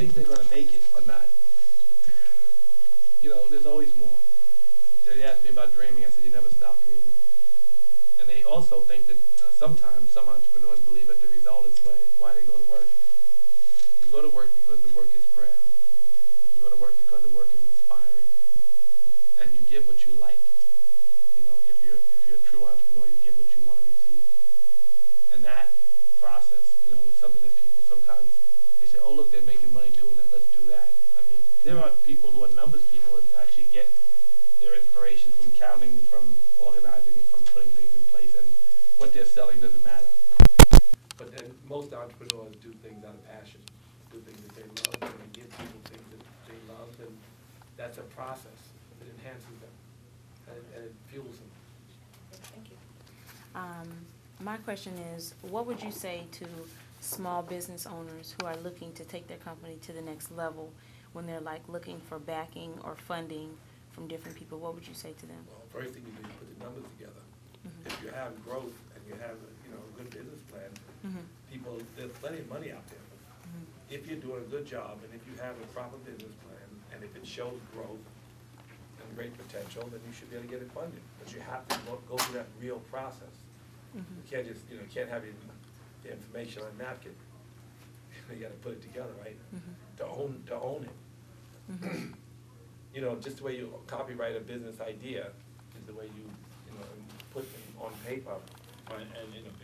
think they're going to make it or not, there's always more. They asked me about dreaming. I said, you never stop dreaming. And they also think that sometimes some entrepreneurs believe that the result is why they go to work. You go to work because the work is prayer. You go to work because the work is inspiring. And you give what you like. If you're a true entrepreneur, you give what you want to receive. And that process, is something that people sometimes, they say, oh, look, they're making money doing that. Let's do that. I mean, there are people who are numbers people and actually get their inspiration from counting, from organizing, from putting things in place, and what they're selling doesn't matter. But then most entrepreneurs do things out of passion, do things that they love, and they give people things that they love, and that's a process. It enhances them, and it fuels them. Thank you. My question is, what would you say to small business owners who are looking to take their company to the next level when they're looking for backing or funding from different people? What would you say to them? Well, first thing you do is put the numbers together. If you have growth and you have a good business plan, there's plenty of money out there. If you're doing a good job and if you have a proper business plan and if it shows growth and great potential, then you should be able to get it funded. But you have to go through that real process. You can't just, can't have the information on a napkin. You got to put it together, right? To own it. Just the way you copyright a business idea is the way you, put them on paper and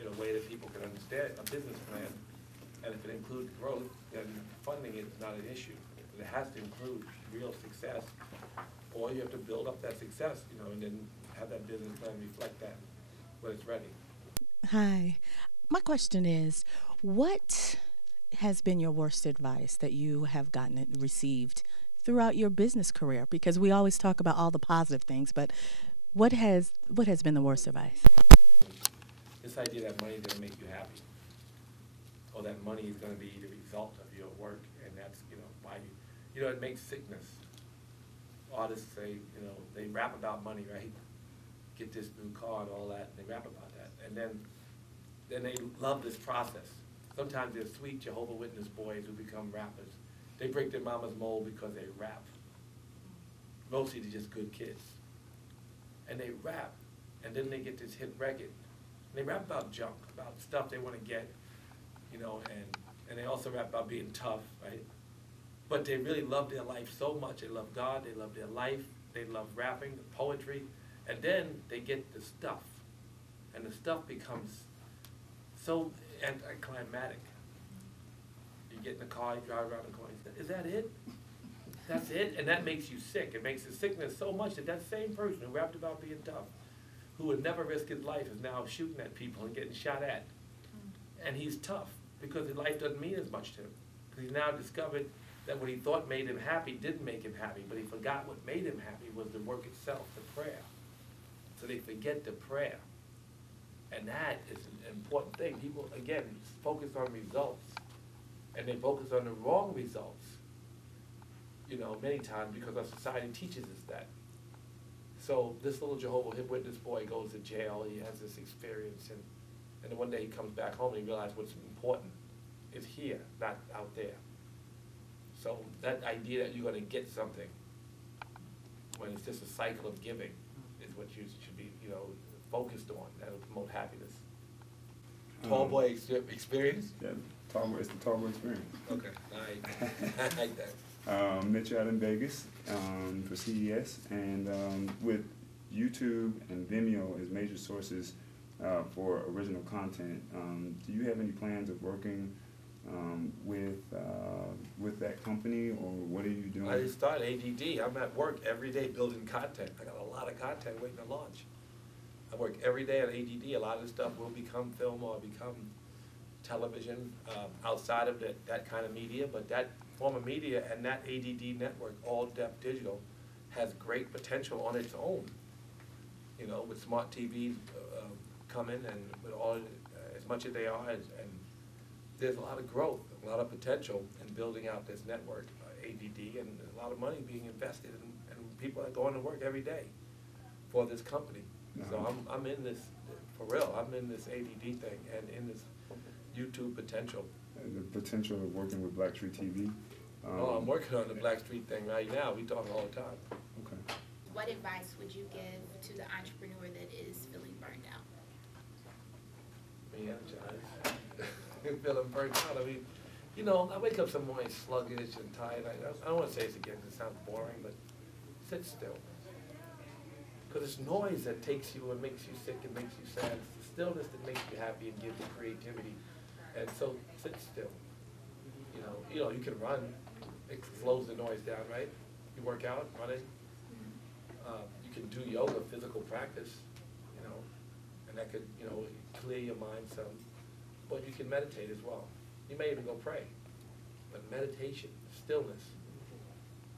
in a way that people can understand a business plan. And if it includes growth, then funding it is not an issue. It has to include real success, or you have to build up that success, and then have that business plan reflect that when it's ready. Hi. My question is, what has been your worst advice that you have gotten and received throughout your business career? Because we always talk about all the positive things, but what has been the worst advice? This idea that money is going to make you happy, or that money is going to be the result of your work, and that's why it makes sickness. Artists say they rap about money, right? Get this new car and all that, and they rap about that, and then they love this process. Sometimes they're sweet Jehovah's Witness boys who become rappers. They break their mama's mold because they rap. Mostly they're just good kids. And they rap, and then they get this hit record. And they rap about junk, about stuff they want to get, and they also rap about being tough, right? But they really love their life so much. They love God, they love their life, they love rapping, the poetry, and then they get the stuff. And the stuff becomes so anticlimactic. You get in the car, you drive around the corner, you say, is that it? That's it? And that makes you sick. It makes the sickness so much that same person who rapped about being tough, who would never risk his life, is now shooting at people and getting shot at. And he's tough because his life doesn't mean as much to him. Because he's now discovered that what he thought made him happy didn't make him happy, but he forgot what made him happy was the work itself, the prayer. So they forget the prayer. And that is an important thing. People, again, focus on results. And they focus on the wrong results, many times because our society teaches us that. So this little Jehovah's Witness boy goes to jail, he has this experience, and then one day he comes back home and he realizes what's important is here, not out there. So that idea that you're going to get something when it's just a cycle of giving is what you should be, focused on. That'll promote happiness. Tall boy experience? Yeah, it's the tall boy experience. Okay, I like that. Met you out in Vegas for CES, and with YouTube and Vimeo as major sources for original content, do you have any plans of working with that company, or what are you doing? I just started ADD. I'm at work every day building content. I got a lot of content waiting to launch. I work every day on ADD. A lot of the stuff will become film or become television outside of that kind of media, but that form of media and that ADD network, All Depth Digital, has great potential on its own. With smart TVs coming and with all as much as they are, and there's a lot of growth, a lot of potential in building out this network, ADD, and a lot of money being invested, and people are going to work every day for this company. So I'm in this, for real, I'm in this ADD thing and in this YouTube potential. The potential of working with Black Tree TV, Oh, I'm working on the Blackstreet thing right now. We talk all the time. Okay. What advice would you give to the entrepreneur that is feeling burned out? Be energized. Feeling burnt out. I mean, you know, I wake up some morning sluggish and tired. I don't want to say this again because it sounds boring, but sit still. Because it's noise that takes you and makes you sick and makes you sad. It's the stillness that makes you happy and gives you creativity. And so sit still. You know, you can run. It slows the noise down, right? You work out, running. You can do yoga, physical practice, you know, and that could, you know, clear your mind some. But you can meditate as well. You may even go pray. But meditation, stillness,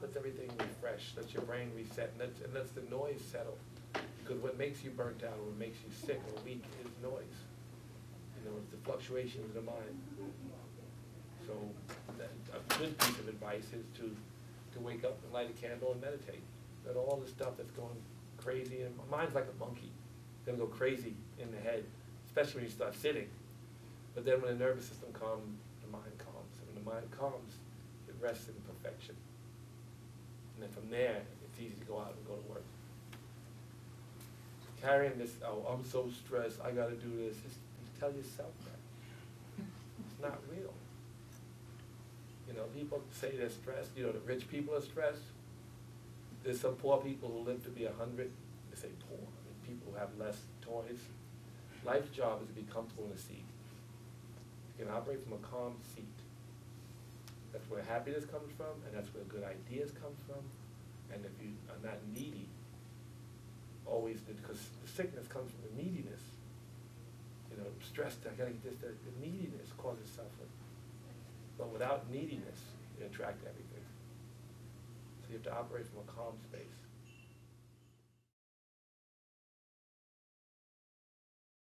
lets everything refresh, lets your brain reset, and lets the noise settle. Because what makes you burnt out, or what makes you sick or weak is noise. You know, it's the fluctuations of the mind. So a good piece of advice is to wake up and light a candle and meditate. That all the stuff that's going crazy, and my mind's like a monkey. It's gonna go crazy in the head, especially when you start sitting. But then when the nervous system calms, the mind calms. And when the mind calms, it rests in perfection. And then from there, it's easy to go out and go to work. Carrying this, oh, I'm so stressed, I gotta do this, just tell yourself that. It's not real. You know, people say they're stressed, you know, the rich people are stressed. There's some poor people who live to be 100. They say poor, I mean, people who have less toys. Life's job is to be comfortable in a seat. You can operate from a calm seat. That's where happiness comes from, and that's where good ideas come from. And if you are not needy, always, because the sickness comes from the neediness. You know, stressed, I gotta get this, the neediness causes suffering. But without neediness, you attract everything. So you have to operate from a calm space.